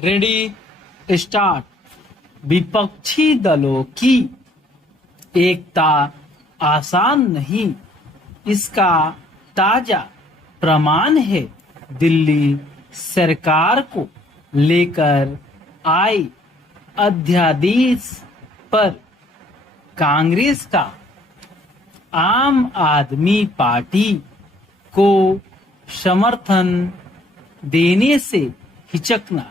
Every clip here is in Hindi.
Ready start. विपक्षी दलों की एकता आसान नहीं, इसका ताजा प्रमाण है दिल्ली सरकार को लेकर आए अध्यादेश पर कांग्रेस का आम आदमी पार्टी को समर्थन देने से हिचकना।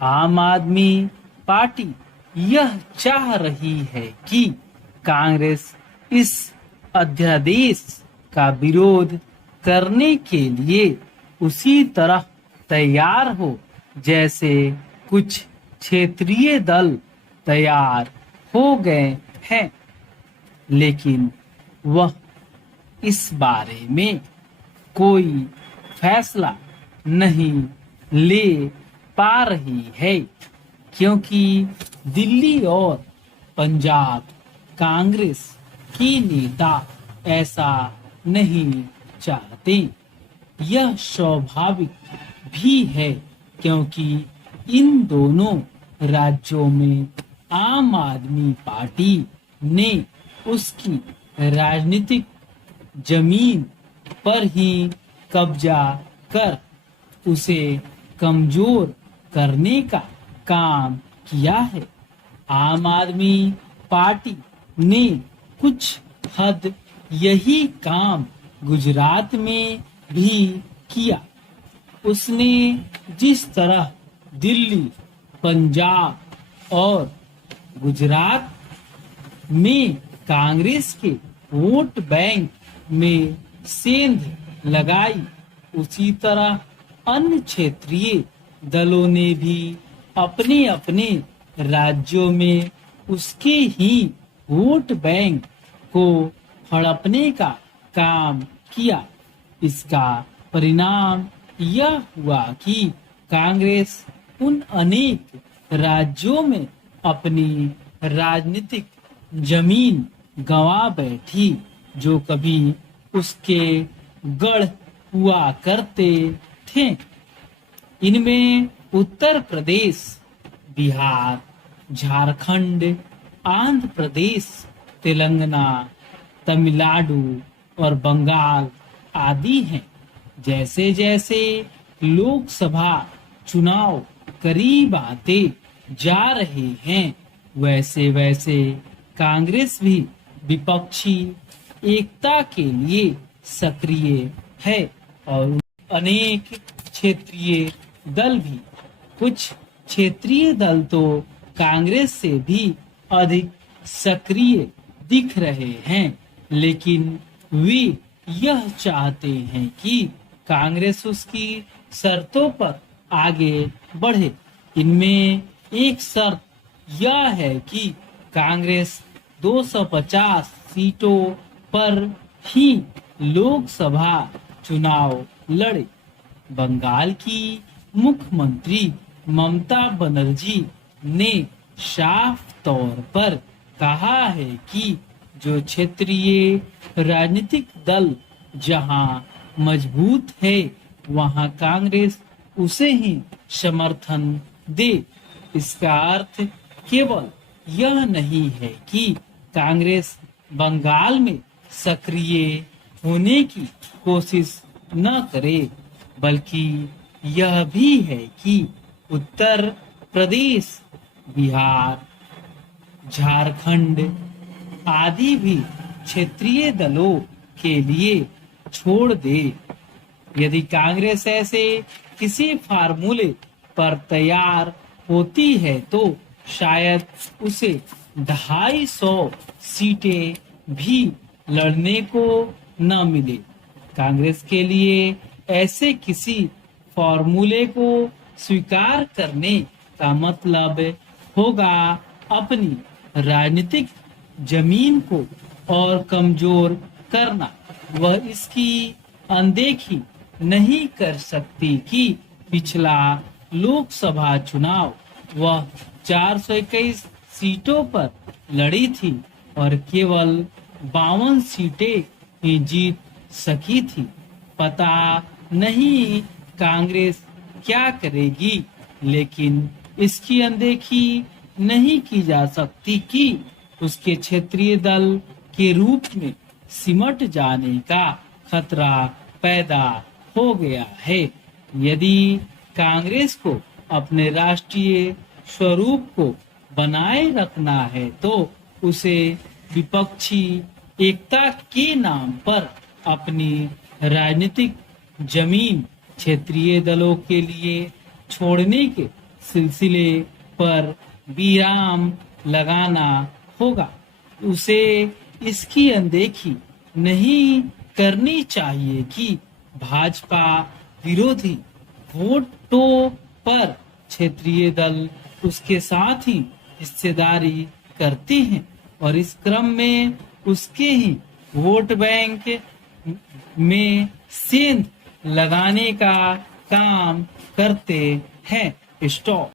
आम आदमी पार्टी यह चाह रही है कि कांग्रेस इस अध्यादेश का विरोध करने के लिए उसी तरह तैयार हो जैसे कुछ क्षेत्रीय दल तैयार हो गए हैं, लेकिन वह इस बारे में कोई फैसला नहीं ले पा रही है क्योंकि दिल्ली और पंजाब कांग्रेस की नेता ऐसा नहीं चाहते। यह स्वाभाविक भी है क्योंकि इन दोनों राज्यों में आम आदमी पार्टी ने उसकी राजनीतिक जमीन पर ही कब्जा कर उसे कमजोर करने का काम किया है। आम आदमी पार्टी ने कुछ हद यही काम गुजरात में भी किया। उसने जिस तरह दिल्ली, पंजाब और गुजरात में कांग्रेस के वोट बैंक में सेंध लगाई, उसी तरह अन्य क्षेत्रीय दलों ने भी अपने अपने राज्यों में उसके ही वोट बैंक को हड़पने का काम किया। इसका परिणाम यह हुआ कि कांग्रेस उन अनेक राज्यों में अपनी राजनीतिक जमीन गंवा बैठी जो कभी उसके गढ़ हुआ करते थे। इनमें उत्तर प्रदेश, बिहार, झारखंड, आंध्र प्रदेश, तेलंगाना, तमिलनाडु और बंगाल आदि हैं। जैसे जैसे लोकसभा चुनाव करीब आते जा रहे हैं, वैसे वैसे कांग्रेस भी विपक्षी एकता के लिए सक्रिय है और अनेक क्षेत्रीय दल भी। कुछ क्षेत्रीय दल तो कांग्रेस से भी अधिक सक्रिय दिख रहे हैं, लेकिन वे यह चाहते हैं कि कांग्रेस उसकी शर्तों पर आगे बढ़े। इनमें एक शर्त यह है कि कांग्रेस 250 सीटों पर ही लोकसभा चुनाव लड़े। बंगाल की मुख्यमंत्री ममता बनर्जी ने साफ तौर पर कहा है कि जो क्षेत्रीय राजनीतिक दल जहां मजबूत है, वहां कांग्रेस उसे ही समर्थन दे। इसका अर्थ केवल यह नहीं है कि कांग्रेस बंगाल में सक्रिय होने की कोशिश न करे, बल्कि यह भी है कि उत्तर प्रदेश, बिहार, झारखंड आदि भी क्षेत्रीय दलों के लिए छोड़ दे। यदि कांग्रेस ऐसे किसी फार्मूले पर तैयार होती है तो शायद उसे 250 सीटें भी लड़ने को न मिले। कांग्रेस के लिए ऐसे किसी फॉर्मूले को स्वीकार करने का मतलब होगा अपनी राजनीतिक जमीन को और कमजोर करना। वह इसकी अनदेखी नहीं कर सकती कि पिछला लोकसभा चुनाव वह 421 सीटों पर लड़ी थी और केवल 52 सीटें ही जीत सकी थी। पता नहीं कांग्रेस क्या करेगी लेकिन इसकी अनदेखी नहीं की जा सकती कि उसके क्षेत्रीय दल के रूप में सिमट जाने का खतरा पैदा हो गया है। यदि कांग्रेस को अपने राष्ट्रीय स्वरूप को बनाए रखना है तो उसे विपक्षी एकता के नाम पर अपनी राजनीतिक जमीन क्षेत्रीय दलों के लिए छोड़ने के सिलसिले पर विराम लगाना होगा। उसे इसकी अनदेखी नहीं करनी चाहिए कि भाजपा विरोधी वोटों पर क्षेत्रीय दल उसके साथ ही हिस्सेदारी करते हैं और इस क्रम में उसके ही वोट बैंक में सेंध लगाने का काम करते हैं। स्टॉप।